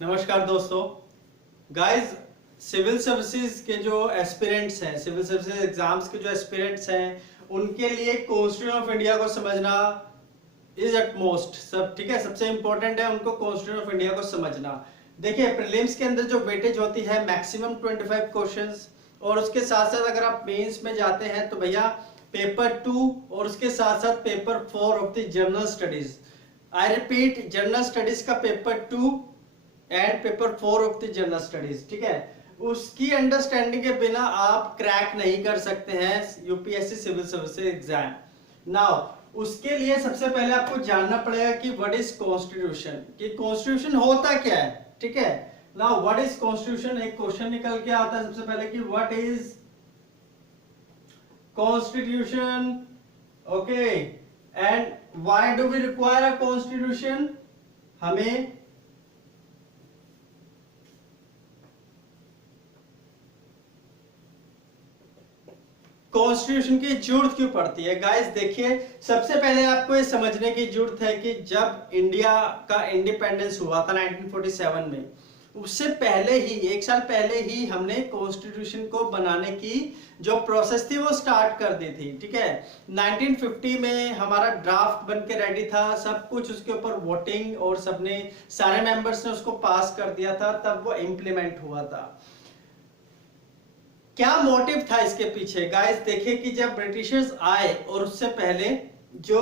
नमस्कार दोस्तों। Guys, civil services के जो एस्पिरेंट्स हैं, सिविल सर्विसेज एग्जाम्स के जो एस्पिरेंट्स हैं, उनके लिए कॉन्स्टिट्यूशन ऑफ इंडिया को समझना इज एटमोस्ट सब ठीक है, सबसे इंपॉर्टेंट है उनको कॉन्स्टिट्यूशन ऑफ इंडिया को समझना। देखिए, प्रीलिम्स के अंदर जो वेटेज होती है मैक्सिमम 25 क्वेश्चंस, और उसके साथ साथ अगर आप मेंस में जाते हैं तो भैया पेपर 2 और उसके साथ साथ paper 4 of the general studies. I repeat, general studies का paper 2 and paper 4 of the general studies, ठीक है। उसकी अंडरस्टैंडिंग के बिना आप क्रैक नहीं कर सकते हैं UPSC civil services exam. Now उसके लिए सबसे पहले आपको जानना पड़ेगा कि व्हाट इज कॉन्स्टिट्यूशन, कि कॉन्स्टिट्यूशन होता क्या है, ठीक है। नाउ व्हाट इज कॉन्स्टिट्यूशन, एक क्वेश्चन निकल के आता है सबसे पहले कि what is constitution, okay, and why do we require a constitution. हमें कॉन्स्टिट्यूशन की जरूरत क्यों पड़ती है। गाइस देखिए, सबसे पहले आपको ये समझने की जरूरत है कि जब इंडिया का इंडिपेंडेंस हुआ था 1947 में, उससे पहले ही 1 साल पहले ही हमने कॉन्स्टिट्यूशन को बनाने की जो प्रोसेस थी वो स्टार्ट कर दी थी, ठीक है। 1950 में हमारा ड्राफ्ट बन के रेडी था, सब कुछ उसके ऊपर वोटिंग और सबने सारे मेंबर्स ने उसको पास कर दिया था, तब वो इम्प्लीमेंट हुआ था। क्या मोटिव था इसके पीछे। गाइस देखिए कि जब ब्रिटिशर्स आए और उससे पहले जो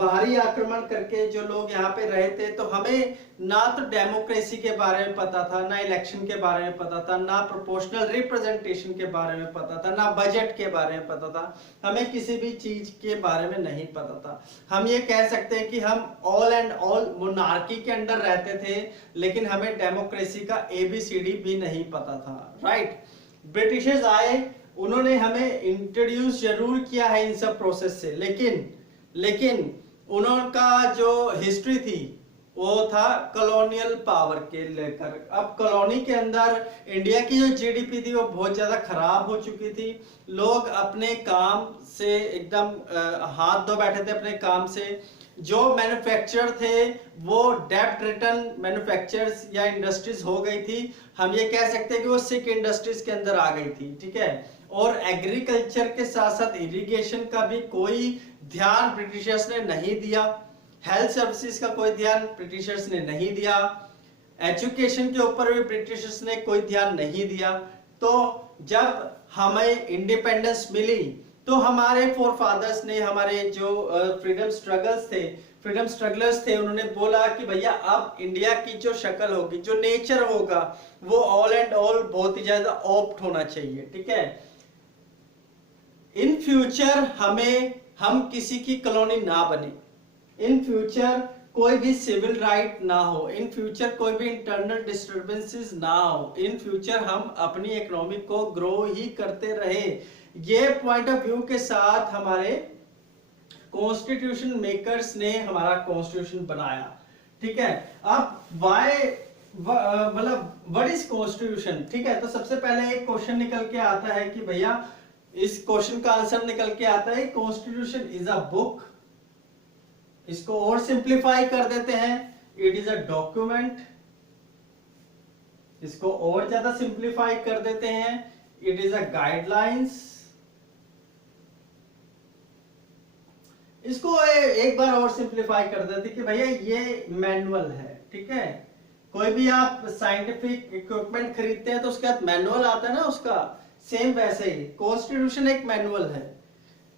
बाहरी आक्रमण करके जो लोग यहाँ पे रहे थे, तो हमें ना तो डेमोक्रेसी के बारे में पता था, ना इलेक्शन के बारे में पता था, ना प्रोपोर्शनल रिप्रेजेंटेशन के बारे में पता था, ना बजट के बारे में पता था, हमें किसी भी चीज के बारे में नहीं पता था। हम ये कह सकते हैं कि हम ऑल एंड ऑल मोनार्की के अंडर रहते थे, लेकिन हमें डेमोक्रेसी का ABCD भी नहीं पता था, राइट। ब्रिटिशर्स आए, उन्होंने हमें इंट्रोड्यूस जरूर किया है इन सब प्रोसेस से, लेकिन उनका जो हिस्ट्री थी वो था कॉलोनियल पावर के लेकर। अब कॉलोनी के अंदर इंडिया की जो जीडीपी थी वो बहुत ज्यादा खराब हो चुकी थी। लोग अपने काम से एकदम हाथ धो बैठे थे अपने काम से। जो मैन्युफैक्चरर थे वो डेब्ट रिटर्न मैन्युफैक्चरर्स या इंडस्ट्रीज हो गई थी। हम ये कह सकते हैं कि वो सिक इंडस्ट्रीज के अंदर आ गई थी, ठीक है। और एग्रीकल्चर के साथ साथ इरिगेशन का भी कोई ध्यान ब्रिटिशर्स ने नहीं दिया, हेल्थ सर्विसेज का कोई ध्यान ब्रिटिशर्स ने नहीं दिया, एजुकेशन के ऊपर भी ब्रिटिशर्स ने कोई ध्यान नहीं दिया। तो जब हमें इंडिपेंडेंस मिली तो हमारे फोरफादर्स ने, हमारे जो फ्रीडम स्ट्रगलर्स थे, उन्होंने बोला कि भैया अब इंडिया की जो शक्ल होगी, जो नेचर होगा, वो ऑल एंड ऑल बहुत ही ज्यादा ऑप्ट होना चाहिए, ठीक है। इन फ्यूचर हम किसी की कॉलोनी ना बने, इन फ्यूचर कोई भी सिविल राइट ना हो, इन फ्यूचर कोई भी इंटरनल डिस्टर्बेंसेस ना हो, इन फ्यूचर हम अपनी इकोनॉमी को ग्रो ही करते रहे। ये पॉइंट ऑफ व्यू के साथ हमारे कॉन्स्टिट्यूशन मेकर्स ने हमारा कॉन्स्टिट्यूशन बनाया, ठीक है। अब वाई मतलब व्हाट इज कॉन्स्टिट्यूशन, ठीक है। तो सबसे पहले एक क्वेश्चन निकल के आता है कि भैया, इस क्वेश्चन का आंसर निकल के आता है कॉन्स्टिट्यूशन इज अ बुक। इसको और सिंप्लीफाई कर देते हैं, इट इज अ डॉक्यूमेंट। इसको और ज्यादा सिंप्लीफाई कर देते हैं, इट इज अ गाइडलाइंस। इसको एक बार और सिंप्लीफाई कर देते कि भैया ये मैनुअल है, ठीक है। कोई भी आप साइंटिफिक इक्विपमेंट खरीदते हैं तो उसके बाद मैनुअल आता है ना उसका, सेम वैसे ही कॉन्स्टिट्यूशन एक मैनुअल है,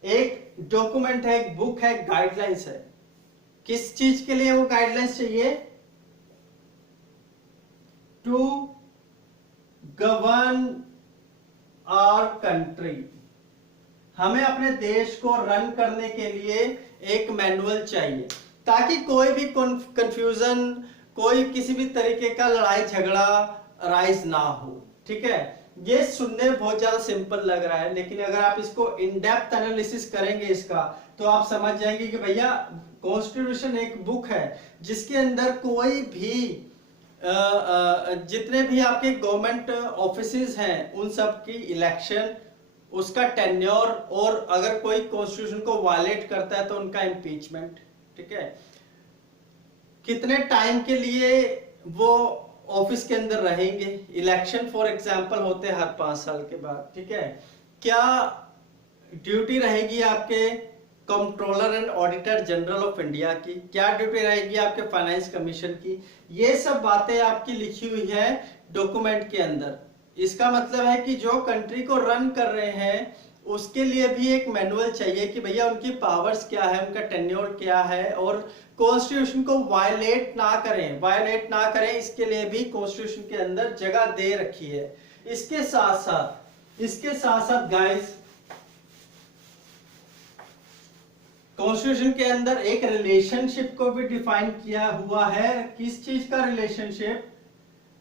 एक डॉक्यूमेंट है, एक बुक है, गाइडलाइंस है। किस चीज के लिए वो गाइडलाइंस चाहिए? To govern our country. हमें अपने देश को रन करने के लिए एक मैनुअल चाहिए, ताकि कोई भी कंफ्यूजन, कोई किसी भी तरीके का लड़ाई झगड़ा राइज ना हो, ठीक है। ये सुनने में बहुत ज्यादा सिंपल लग रहा है, लेकिन अगर आप इसको इन डेप्थ एनालिसिस करेंगे इसका, तो आप समझ जाएंगे कि भैया कॉन्स्टिट्यूशन एक बुक है जिसके अंदर कोई भी जितने भी आपके गवर्नमेंट ऑफिसेज हैं उन सब की इलेक्शन, उसका टेन्योर, और अगर कोई कॉन्स्टिट्यूशन को वायलेट करता है तो उनका इम्पीचमेंट, ठीक है। कितने टाइम के लिए वो ऑफिस के अंदर रहेंगे, इलेक्शन फॉर एग्जांपल होते हैं हर 5 साल के बाद, ठीक है। क्या ड्यूटी रहेगी आपके controller and auditor general of India की, क्या ड्यूटी रहेगी आपके फाइनेंस कमीशन की, ये सब बातें आपकी लिखी हुई है डॉक्यूमेंट के अंदर। इसका मतलब है कि जो कंट्री को रन कर रहे हैं उसके लिए भी एक मैनुअल चाहिए कि भैया उनकी पावर्स क्या है, उनका टेन्योर क्या है, और कॉन्स्टिट्यूशन को वायलेट ना करें, इसके लिए भी कॉन्स्टिट्यूशन के अंदर जगह दे रखी है। इसके साथ साथ गाइस, कॉन्स्टिट्यूशन के अंदर एक रिलेशनशिप को भी डिफाइन किया हुआ है। किस चीज का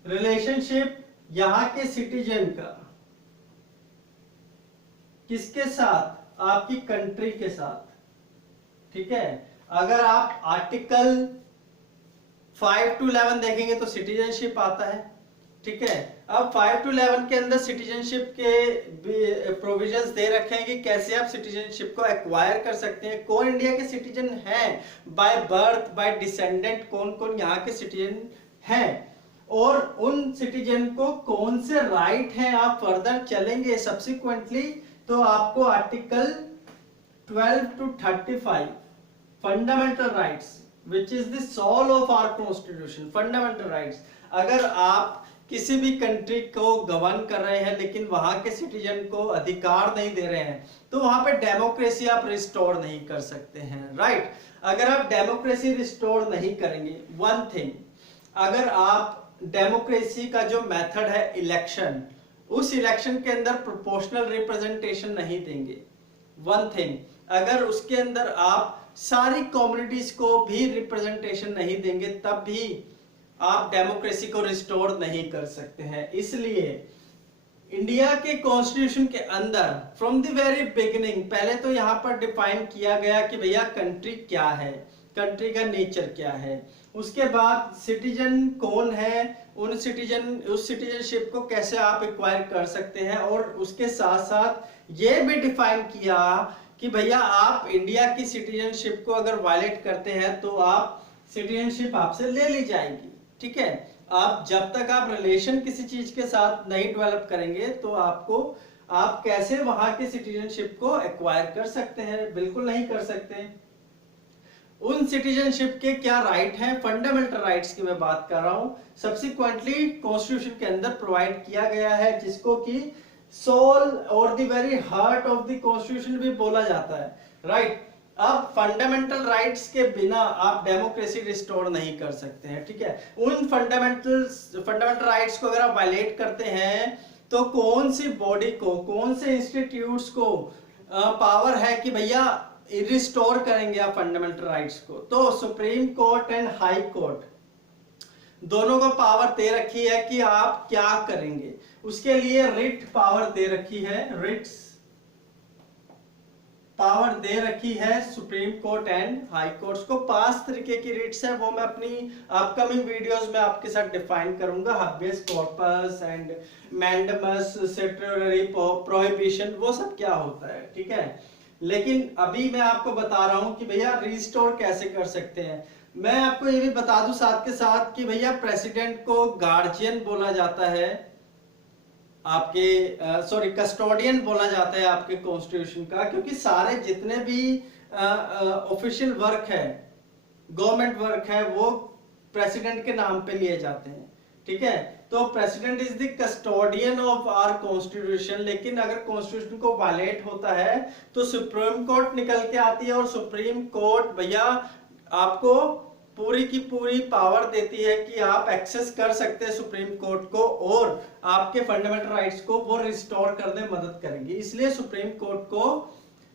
रिलेशनशिप यहाँ के सिटीजन का किसके साथ, आपकी कंट्री के साथ, ठीक है। अगर आप आर्टिकल 5 to 11 देखेंगे तो सिटीजनशिप आता है, ठीक है। अब 5 to 11 के अंदर सिटीजनशिप के प्रोविजंस दे रखे हैं कि कैसे आप सिटीजनशिप को एक्वायर कर सकते हैं, कौन इंडिया के सिटीजन हैं बाय बर्थ, बाय डिसेंडेंट, कौन कौन यहाँ के सिटीजन हैं, और उन सिटीजन को कौन से राइट हैं। आप फर्दर चलेंगे सब्सिक्वेंटली तो आपको article 12 to 35 fundamental rights which is the soul of our constitution, fundamental rights. अगर आप किसी भी कंट्री को गवर्न कर रहे हैं लेकिन वहां के सिटीजन को अधिकार नहीं दे रहे हैं तो वहां पे डेमोक्रेसी आप रिस्टोर नहीं कर सकते हैं, राइट। अगर आप डेमोक्रेसी रिस्टोर नहीं करेंगे, वन थिंग, अगर आप डेमोक्रेसी का जो मेथड है इलेक्शन, उस इलेक्शन के अंदर प्रोपोर्शनल रिप्रेजेंटेशन नहीं देंगे, वन थिंग, अगर उसके अंदर आप सारी कम्युनिटीज को भी रिप्रेजेंटेशन नहीं देंगे तब भी आप डेमोक्रेसी को रिस्टोर नहीं कर सकते हैं। इसलिए इंडिया के कॉन्स्टिट्यूशन के अंदर फ्रॉम द वेरी बिगिनिंग पहले तो यहाँ पर डिफाइन किया गया कि भैया कंट्री क्या है, कंट्री का नेचर क्या है, उसके बाद सिटीजन कौन है, उस सिटीजनशिप को कैसे आप एक्वायर कर सकते हैं, और उसके साथ साथ ये भी डिफाइन किया कि भैया आप इंडिया की सिटीजनशिप को अगर वायलेट करते हैं तो आप सिटीजनशिप आपसे ले ली जाएगी, ठीक है। आप जब तक आप रिलेशन किसी चीज के साथ नहीं डेवलप करेंगे तो आप कैसे वहां के सिटीजनशिप को एक्वायर कर सकते हैं, बिल्कुल नहीं कर सकते। उन सिटीजनशिप के क्या राइट हैं, फंडामेंटल राइट्स की मैं बात कर रहा हूं, सब्सिक्वेंटली कॉन्स्टिट्यूशन के अंदर प्रोवाइड किया गया है, जिसको कि सोल और the very heart of the constitution भी बोला जाता है, राइट। अब फंडामेंटल राइट्स के बिना आप डेमोक्रेसी रिस्टोर नहीं कर सकते हैं, ठीक है। उन फंडामेंटल राइट्स को अगर आप वायलेट करते हैं तो कौन सी बॉडी को, कौन से इंस्टीट्यूट्स को पावर है कि भैया रिस्टोर करेंगे आप फंडामेंटल राइट्स को, तो supreme court and high court दोनों को पावर दे रखी है कि आप क्या करेंगे। उसके लिए रिट पावर दे रखी है, रिट्स पावर दे रखी है supreme court and high courts को। 5 तरीके की रिट्स है, वो मैं अपनी अपकमिंग वीडियोस में आपके साथ डिफाइन करूंगा, habeas corpus and mandamus, statutory prohibition, वो सब क्या होता है, ठीक है। लेकिन अभी मैं आपको बता रहा हूं कि भैया रिस्टोर कैसे कर सकते हैं। मैं आपको ये भी बता दूं साथ के साथ कि भैया प्रेसिडेंट को गार्जियन बोला जाता है आपके, कस्टोडियन बोला जाता है आपके कॉन्स्टिट्यूशन का, क्योंकि सारे जितने भी ऑफिशियल वर्क है, गवर्नमेंट वर्क है, वो प्रेसिडेंट के नाम पे लिए जाते हैं, ठीक है। तो president is the custodian of our constitution. लेकिन अगर कॉन्स्टिट्यूशन को वायलेट होता है तो सुप्रीम कोर्ट निकल के आती है, और सुप्रीम कोर्ट भैया आपको पूरी की पूरी पावर देती है कि आप एक्सेस कर सकते हैं सुप्रीम कोर्ट को, और आपके फंडामेंटल राइट्स को वो रिस्टोर करने में मदद करेंगे। इसलिए सुप्रीम कोर्ट को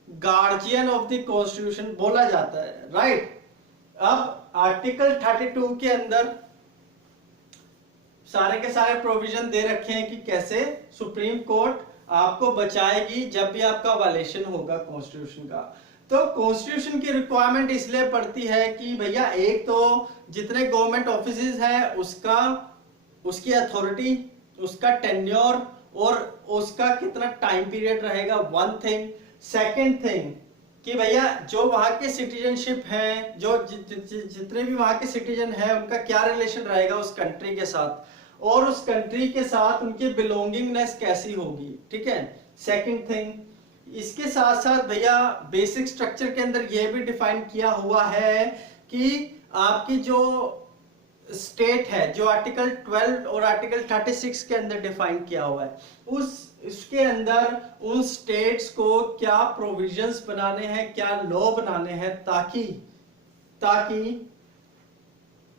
गार्जियन ऑफ द कॉन्स्टिट्यूशन बोला जाता है, राइट। अब आर्टिकल 32 के अंदर सारे के सारे प्रोविजन दे रखे हैं कि कैसे सुप्रीम कोर्ट आपको बचाएगी जब भी आपका वायलेशन होगा कॉन्स्टिट्यूशन का। तो कॉन्स्टिट्यूशन की रिक्वायरमेंट इसलिए पड़ती है कि भैया एक तो जितने गवर्नमेंट ऑफिसेज हैं उसकी अथॉरिटी, उसका टेन्योर और उसका कितना टाइम पीरियड रहेगा, वन थिंग। सेकंड थिंग कि भैया जो वहां के सिटीजनशिप हैं, जो जितने भी वहां के सिटीजन हैं, उनका क्या रिलेशन रहेगा उस कंट्री के साथ। और उस कंट्री के साथ उनकी बिलोंगिंगनेस कैसी होगी, ठीक है। सेकंड थिंग, इसके साथ साथ भैया बेसिक स्ट्रक्चर के अंदर यह भी डिफाइन किया हुआ है कि आपकी जो स्टेट है, जो आर्टिकल 12 और आर्टिकल 36 के अंदर डिफाइन किया हुआ है, उसके अंदर उन स्टेट्स को क्या प्रोविजंस बनाने हैं, क्या लॉ बनाने हैं, ताकि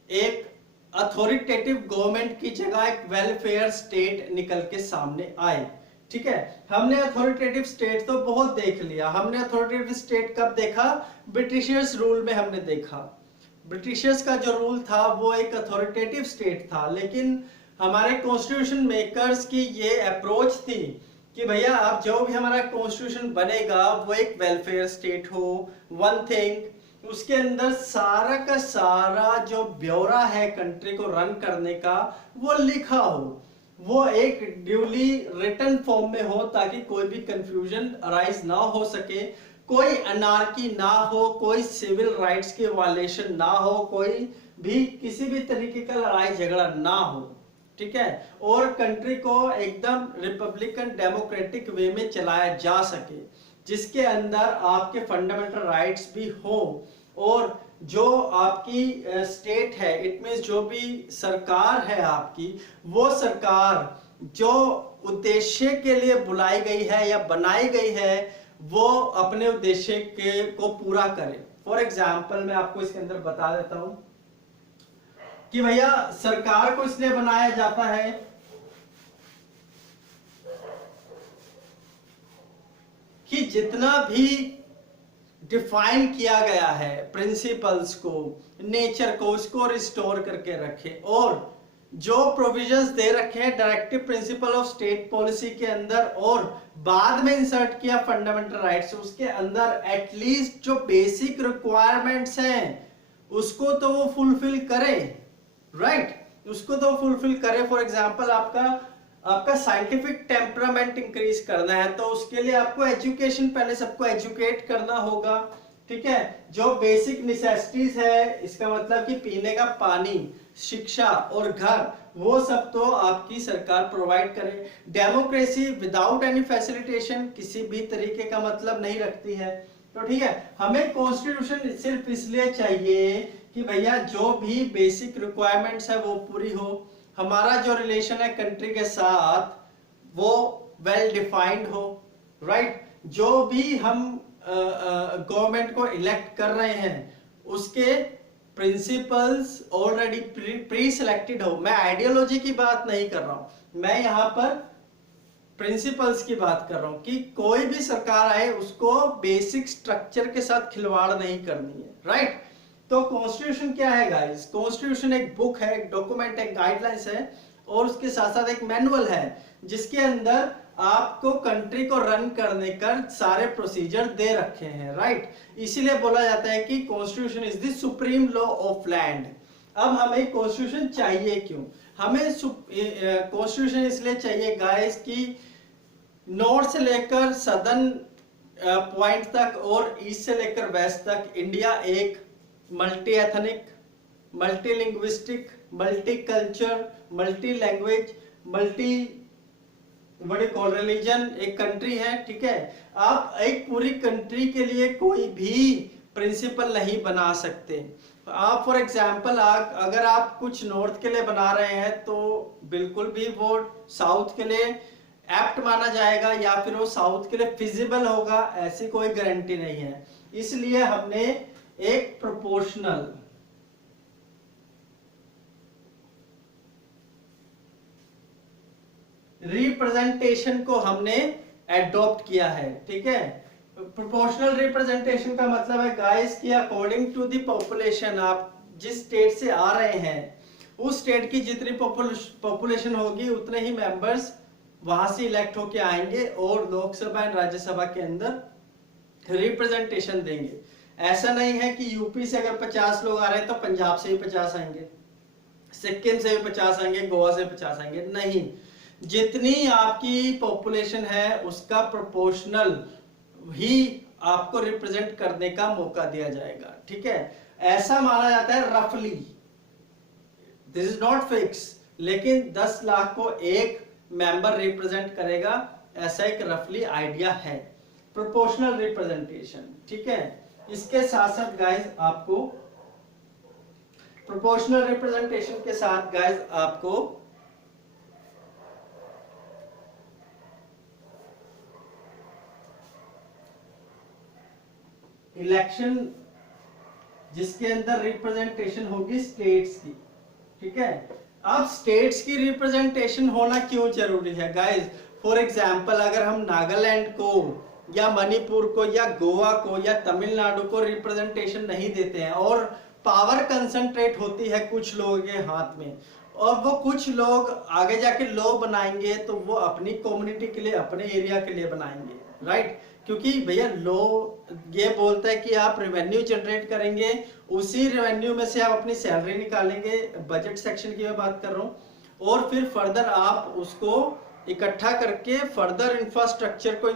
एक अथॉरिटेटिव गवर्नमेंट की जगह एक वेलफेयर स्टेट निकल के सामने आए, ठीक है। हमने अथॉरिटेटिव स्टेट तो बहुत देख लिया। हमने अथॉरिटेटिव स्टेट कब देखा? ब्रिटिशर्स रूल में हमने देखा। ब्रिटिशर्स का जो रूल था वो एक अथॉरिटेटिव स्टेट था, लेकिन हमारे कॉन्स्टिट्यूशन मेकर्स की ये अप्रोच थी कि भैया अब जो भी हमारा कॉन्स्टिट्यूशन बनेगा वो एक वेलफेयर स्टेट हो। वन थिंग, उसके अंदर सारा का सारा जो ब्यौरा है कंट्री को रन करने का वो लिखा हो, वो एक ड्यूली रिटन फॉर्म में हो, ताकि कोई भी कंफ्यूजन अराइज ना हो सके, कोई अनार्की ना हो, कोई सिविल राइट्स के वायलेशन ना हो, कोई भी किसी भी तरीके का लड़ाई झगड़ा ना हो, ठीक है। और कंट्री को एकदम रिपब्लिकन डेमोक्रेटिक वे में चलाया जा सके, जिसके अंदर आपके फंडामेंटल राइट्स भी हो, और जो आपकी स्टेट है, इट मींस जो भी सरकार है आपकी, वो सरकार जो उद्देश्य के लिए बुलाई गई है या बनाई गई है वो अपने उद्देश्य को पूरा करे। फॉर एग्जाम्पल मैं आपको इसके अंदर बता देता हूं कि भैया सरकार को इसलिए बनाया जाता है कि जितना भी डिफाइन किया गया है प्रिंसिपल्स को, नेचर को, उसको रिस्टोर करके रखे, और जो प्रोविजंस दे रखे हैं directive principle of state policy के अंदर और बाद में इंसर्ट किया फंडामेंटल राइट्स, उसके अंदर एटलीस्ट जो बेसिक रिक्वायरमेंट्स हैं उसको तो वो फुलफिल करे, राइट, उसको तो फुलफिल करे। फॉर एग्जांपल आपका साइंटिफिक टेम्परामेंट इंक्रीज करना है तो उसके लिए आपको एजुकेशन, पहले सबको एजुकेट करना होगा, ठीक है। जो बेसिक नेसेसिटीज है, इसका मतलब कि पीने का पानी, शिक्षा और घर, वो सब तो आपकी सरकार प्रोवाइड करे। डेमोक्रेसी विदाउट एनी फैसिलिटेशन किसी भी तरीके का मतलब नहीं रखती है, तो ठीक है। हमें कॉन्स्टिट्यूशन सिर्फ इसलिए चाहिए कि भैया जो भी बेसिक रिक्वायरमेंट्स है वो पूरी हो, हमारा जो रिलेशन है कंट्री के साथ वो वेल डिफाइंड हो, राइट। जो भी हम गवर्नमेंट को इलेक्ट कर रहे हैं उसके प्रिंसिपल्स ऑलरेडी प्री सिलेक्टेड हो। मैं आइडियोलॉजी की बात नहीं कर रहा हूं, मैं यहां पर प्रिंसिपल्स की बात कर रहा हूं कि कोई भी सरकार आए उसको बेसिक स्ट्रक्चर के साथ खिलवाड़ नहीं करनी है, राइट। तो कॉन्स्टिट्यूशन क्या है गाइस? कॉन्स्टिट्यूशन एक बुक है, एक डॉक्यूमेंट है, गाइडलाइंस है, और उसके साथ साथ एक मैनुअल है जिसके अंदर आपको कंट्री को रन करने का सारे प्रोसीजर दे रखे हैं, राइट। इसीलिए बोला जाता है कि constitution is the supreme law of land. अब हमें कॉन्स्टिट्यूशन चाहिए क्यों? हमें कॉन्स्टिट्यूशन इसलिए चाहिए गाइस कि नॉर्थ से लेकर सदर्न पॉइंट तक और ईस्ट से लेकर वेस्ट तक इंडिया एक multi ethnic, multi linguistic, multi culture, multi language, multi religion एक कंट्री है, ठीक है। आप एक पूरी कंट्री के लिए कोई भी प्रिंसिपल नहीं बना सकते। आप फॉर एग्जांपल अगर आप कुछ नॉर्थ के लिए बना रहे हैं तो बिल्कुल भी वो साउथ के लिए एप्ट माना जाएगा या फिर वो साउथ के लिए फिजिबल होगा, ऐसी कोई गारंटी नहीं है। इसलिए हमने एक प्रोपोर्शनल रिप्रेजेंटेशन को हमने एडॉप्ट किया है, ठीक है। प्रोपोर्शनल रिप्रेजेंटेशन का मतलब है गाइस कि अकॉर्डिंग टू द पॉपुलेशन, आप जिस स्टेट से आ रहे हैं उस स्टेट की जितनी पॉपुलेशन होगी उतने ही मेंबर्स वहां से इलेक्ट होके आएंगे और लोकसभा एंड राज्यसभा के अंदर रिप्रेजेंटेशन देंगे। ऐसा नहीं है कि यूपी से अगर 50 लोग आ रहे हैं तो पंजाब से ही 50 आएंगे, सिक्किम से भी 50 आएंगे, गोवा से 50 आएंगे, नहीं। जितनी आपकी पॉपुलेशन है उसका प्रोपोर्शनल ही आपको रिप्रेजेंट करने का मौका दिया जाएगा, ठीक है। ऐसा माना जाता है रफली, दिस इज नॉट फिक्स, लेकिन 10 लाख को एक मेंबर रिप्रेजेंट करेगा, ऐसा एक रफली आइडिया है प्रोपोर्शनल रिप्रेजेंटेशन। ठीक है, इसके साथ साथ गाइस आपको प्रोपोर्शनल रिप्रेजेंटेशन के साथ गाइस आपको इलेक्शन जिसके अंदर रिप्रेजेंटेशन होगी स्टेट्स की। ठीक है, अब स्टेट्स की रिप्रेजेंटेशन होना क्यों जरूरी है गाइस? फॉर एग्जाम्पल अगर हम नागालैंड को या मणिपुर को या गोवा को या तमिलनाडु को रिप्रेजेंटेशन नहीं देते हैं और पावर कंसंट्रेट होती है कुछ लोगों के हाथ में और वो कुछ लोग आगे जाके लॉ बनाएंगे तो वो अपनी कम्युनिटी के लिए, अपने एरिया के लिए बनाएंगे, राइट? क्योंकि भैया लॉ ये बोलता है कि आप रेवेन्यू जनरेट करेंगे, उसी रेवेन्यू में से आप अपनी सैलरी निकालेंगे, बजट सेक्शन की मैं बात कर रहा हूँ, और फिर फर्दर आप उसको इकट्ठा करके फर्दर इंफ्रास्ट्रक्चर को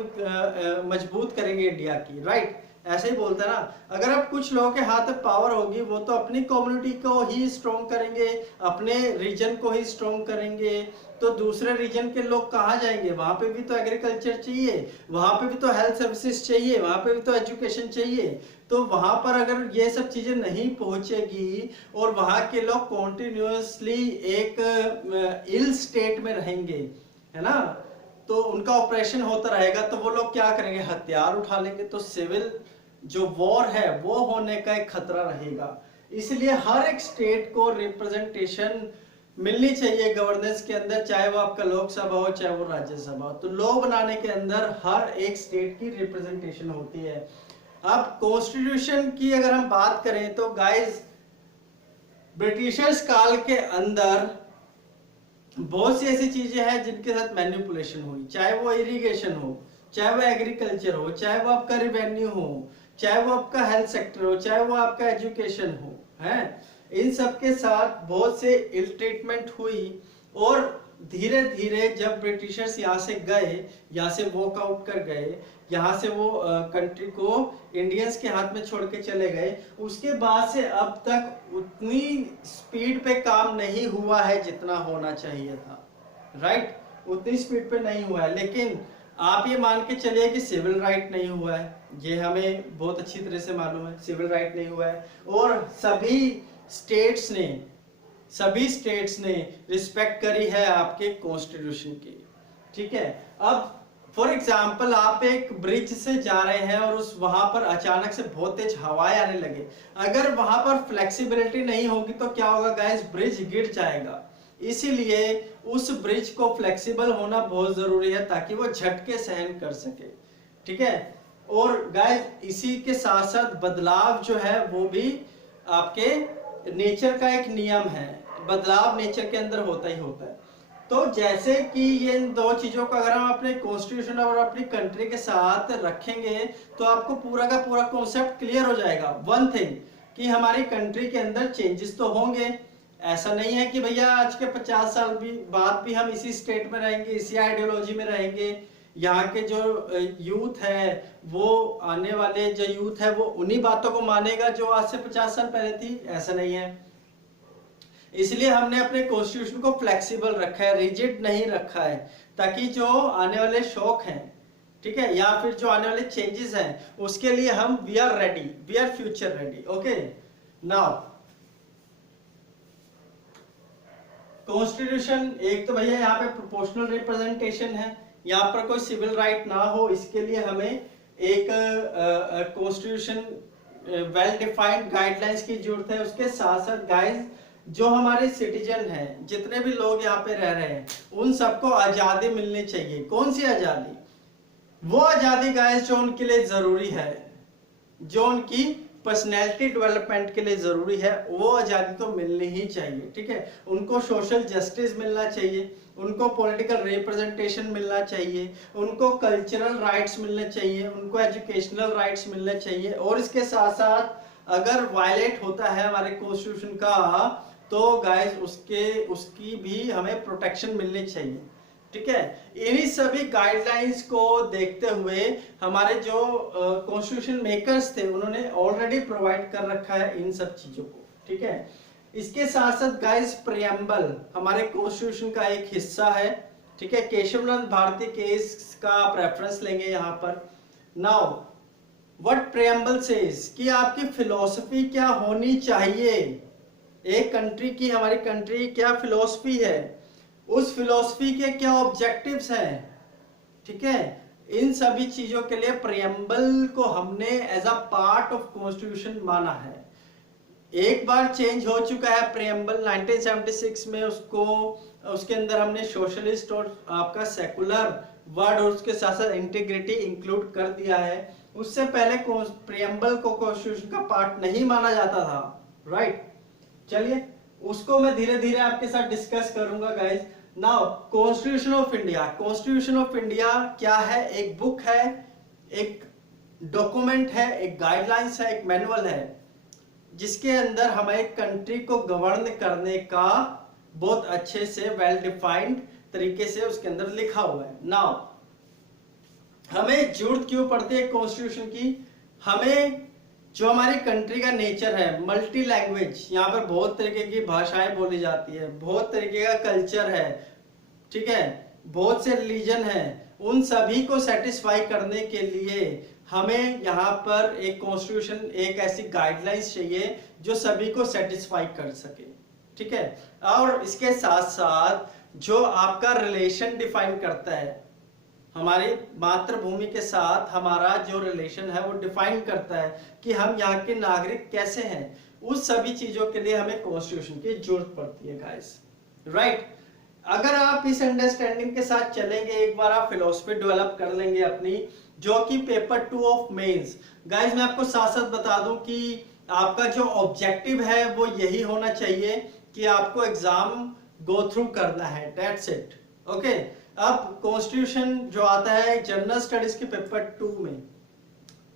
मजबूत करेंगे इंडिया की, राइट? ऐसे ही बोलता है ना। अगर अब कुछ लोगों के हाथ में पावर होगी वो तो अपनी कम्युनिटी को ही स्ट्रॉन्ग करेंगे, अपने रीजन को ही स्ट्रॉन्ग करेंगे, तो दूसरे रीजन के लोग कहाँ जाएंगे? वहां पे भी तो एग्रीकल्चर चाहिए, वहां पे भी तो हेल्थ सर्विसेज चाहिए, वहां पे भी तो एजुकेशन चाहिए। तो वहां पर अगर ये सब चीजें नहीं पहुंचेगी और वहां के लोग कॉन्टिन्यूसली एक इल स्टेट में रहेंगे, है ना, तो उनका ऑपरेशन होता रहेगा, तो वो लोग क्या करेंगे? हथियार उठा लेंगे, तो सिविल जो वॉर है वो होने का एक खतरा रहेगा। इसलिए हर एक स्टेट को रिप्रेजेंटेशन मिलनी चाहिए गवर्नेंस के अंदर, चाहे वो आपका लोकसभा हो चाहे वो राज्यसभा हो। तो लॉ बनाने के अंदर हर एक स्टेट की रिप्रेजेंटेशन होती है। अब कॉन्स्टिट्यूशन की अगर हम बात करें तो गाइस ब्रिटिशर्स काल के अंदर बहुत सी ऐसी चीजें हैं जिनके साथ मैनिपुलेशन हुई, चाहे वो इरिगेशन हो, चाहे वो एग्रीकल्चर हो, चाहे वो आपका रिवेन्यू हो, चाहे वो आपका हेल्थ सेक्टर हो, चाहे वो आपका एजुकेशन हो, है। इन सब के साथ बहुत से इल ट्रीटमेंट हुई और धीरे धीरे जब ब्रिटिशर्स यहाँ से गए, यहाँ से वॉक आउट कर गए, यहाँ से वो कंट्री को इंडियंस के हाथ में छोड़ के चले गए, उसके बाद से अब तक उतनी स्पीड पे काम नहीं हुआ है जितना होना चाहिए था, राइट? उतनी स्पीड पे नहीं हुआ है। लेकिन आप ये मान के चलिए कि सिविल राइट नहीं हुआ है, ये हमें बहुत अच्छी तरह से मालूम है, सिविल राइट नहीं हुआ है, और सभी स्टेट्स ने रिस्पेक्ट करी है आपके कॉन्स्टिट्यूशन की। ठीक है, अब फॉर एग्जाम्पल आप एक ब्रिज से जा रहे हैं और उस वहां पर अचानक से बहुत तेज हवाएं आने लगे, अगर वहां पर फ्लेक्सिबिलिटी नहीं होगी तो क्या होगा गाइस? ब्रिज गिर जाएगा। इसीलिए उस ब्रिज को फ्लेक्सिबल होना बहुत जरूरी है ताकि वो झटके सहन कर सके। ठीक है, और गाइस इसी के साथ साथ बदलाव जो है वो भी आपके नेचर का एक नियम है, बदलाव नेचर के अंदर होता ही होता है। तो जैसे कि ये दो चीजों को अगर हम अपने कॉन्स्टिट्यूशन और अपनी कंट्री के साथ रखेंगे तो आपको पूरा का पूरा कॉन्सेप्ट क्लियर हो जाएगा। वन थिंग कि हमारी कंट्री के अंदर चेंजेस तो होंगे, ऐसा नहीं है कि भैया आज के 50 साल बाद भी हम इसी स्टेट में रहेंगे, इसी आइडियोलॉजी में रहेंगे, यहाँ के जो यूथ है वो आने वाले जो यूथ है वो उन्हीं बातों को मानेगा जो आज से 50 साल पहले थी, ऐसा नहीं है। इसलिए हमने अपने कॉन्स्टिट्यूशन को फ्लेक्सिबल रखा है, रिजिड नहीं रखा है, ताकि जो आने वाले शौक हैं, ठीक है, या फिर जो आने वाले चेंजेस हैं उसके लिए हम we are ready, we are future ready. Okay, now constitution एक तो भैया यहाँ पे प्रोपोर्शनल रिप्रेजेंटेशन है, यहाँ पर कोई सिविल राइट ना हो, इसके लिए हमें एक कॉन्स्टिट्यूशन वेल डिफाइंड गाइडलाइंस की जरूरत है। उसके साथ साथ गाइस जो हमारे सिटीजन हैं, जितने भी लोग यहाँ पे रह रहे हैं, उन सबको आजादी मिलनी चाहिए। कौन सी आजादी? वो आजादी गाइस जो उनके लिए जरूरी है, जो उनकी पर्सनैलिटी डेवलपमेंट के लिए जरूरी है, वो आजादी तो मिलनी ही चाहिए। ठीक है, उनको सोशल जस्टिस मिलना चाहिए, उनको पॉलिटिकल रिप्रेजेंटेशन मिलना चाहिए, उनको कल्चरल राइट्स मिलने चाहिए, उनको एजुकेशनल राइट्स मिलने चाहिए, और इसके साथ साथ अगर वायलेट होता है हमारे कॉन्स्टिट्यूशन का तो गाइस उसकी भी हमें प्रोटेक्शन मिलनी चाहिए। ठीक है, इन्हीं सभी गाइडलाइंस को देखते हुए हमारे जो कॉन्स्टिट्यूशन मेकर्स थे उन्होंने ऑलरेडी प्रोवाइड कर रखा है इन सब चीजों को। ठीक है, इसके साथ साथ गाइस प्रियम्बल हमारे कॉन्स्टिट्यूशन का एक हिस्सा है, ठीक है। केशवनंद भारती केस का आप रेफरेंस लेंगे यहाँ पर। नाउ व्हाट प्रियम्बल सेज कि आपकी फिलॉसफी क्या होनी चाहिए, एक कंट्री की, हमारी कंट्री क्या फिलॉसफी है, उस फिलॉसफी के क्या ऑब्जेक्टिव्स हैं, ठीक है। इन सभी चीजों के लिए प्रियम्बल को हमने as a part of constitution माना है। एक बार चेंज हो चुका है प्रियम्बल 1976 में, उसको उसके अंदर हमने सोशलिस्ट और आपका सेकुलर वर्ड और उसके साथ साथ इंटीग्रिटी इंक्लूड कर दिया है। उससे पहले प्रियम्बल को कॉन्स्टिट्यूशन का पार्ट नहीं माना जाता था, राइट। चलिए उसको मैं धीरे धीरे आपके साथ डिस्कस करूंगा guys. Now constitution of India, constitution of India क्या है? एक बुक है, एक डॉक्यूमेंट है, एक गाइडलाइंस है, एक मैनुअल है, जिसके अंदर हमारे कंट्री को गवर्न करने का बहुत अच्छे से वेल डिफाइंड तरीके से उसके अंदर लिखा हुआ है। नाउ हमें जरूरत क्यों पड़ती है कॉन्स्टिट्यूशन की? हमें जो हमारी कंट्री का नेचर है, मल्टी लैंग्वेज, यहाँ पर बहुत तरीके की भाषाएं बोली जाती है, बहुत तरीके का कल्चर है, ठीक है, बहुत से रिलीजन है, उन सभी को सेटिस्फाई करने के लिए हमें यहाँ पर एक कॉन्स्टिट्यूशन, एक ऐसी गाइडलाइंस चाहिए जो सभी को सेटिस्फाई कर सके, ठीक है। और इसके साथ साथ जो आपका रिलेशन डिफाइन करता है, हमारी मातृभूमि के साथ हमारा जो रिलेशन है वो डिफाइन करता है कि हम यहाँ के नागरिक कैसे हैं, उस सभी चीजों के लिए हमें कॉन्स्टिट्यूशन की जरूरत पड़ती है गाइस, राइट। अगर आप इस अंडरस्टैंडिंग के साथ चलेंगे, एक बार आप फिलोसफी डेवलप कर लेंगे अपनी, जो कि पेपर 2 ऑफ मेंस, गाइस मैं आपको साथ साथ बता दूं कि आपका जो ऑब्जेक्टिव है वो यही होना चाहिए कि आपको एग्जाम गो थ्रू करना है, दैट्स इट, ओके। अब कॉन्स्टिट्यूशन जो आता है जनरल स्टडीज के पेपर 2 में,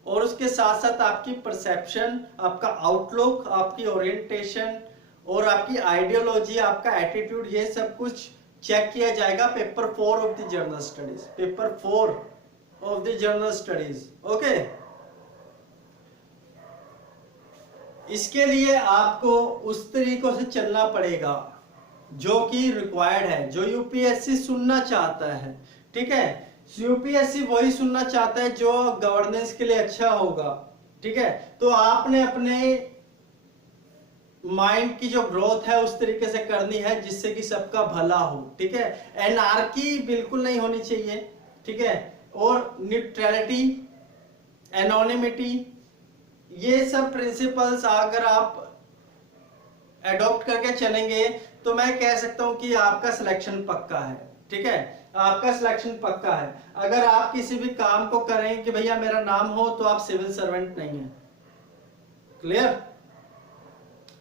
और उसके साथ साथ आपकी परसेप्शन, आपका आउटलुक, आपकी ओरिएंटेशन और आपकी आइडियोलॉजी, आपका एटीट्यूड, ये सब कुछ चेक किया जाएगा paper 4 of the general studies, paper 4 of the general studies, okay. इसके लिए आपको उस तरीकों से चलना पड़ेगा जो कि रिक्वायर्ड है, जो यूपीएससी सुनना चाहता है, ठीक है। यूपीएससी वही सुनना चाहता है जो गवर्नेंस के लिए अच्छा होगा, ठीक है। तो आपने अपने माइंड की जो ग्रोथ है उस तरीके से करनी है जिससे कि सबका भला हो, ठीक है। एनार्की बिल्कुल नहीं होनी चाहिए, ठीक है। और न्यूट्रलिटी, एनोनिमिटी, ये सब प्रिंसिपल्स अगर आप एडॉप्ट करके चलेंगे तो मैं कह सकता हूं कि आपका सिलेक्शन पक्का है, ठीक है, आपका सिलेक्शन पक्का है। अगर आप किसी भी काम को करें कि भैया मेरा नाम हो, तो आप सिविल सर्वेंट नहीं है, क्लियर।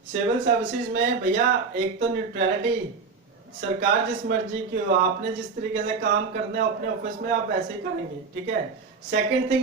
सिविल सर्विसेज में भैया एक तो न्यूट्रलिटी, सरकार जिस मर्जी की हो, आपने जिस तरीके से काम करना है अपने ऑफिस में आप वैसे ही करेंगे, ठीक है। Second thing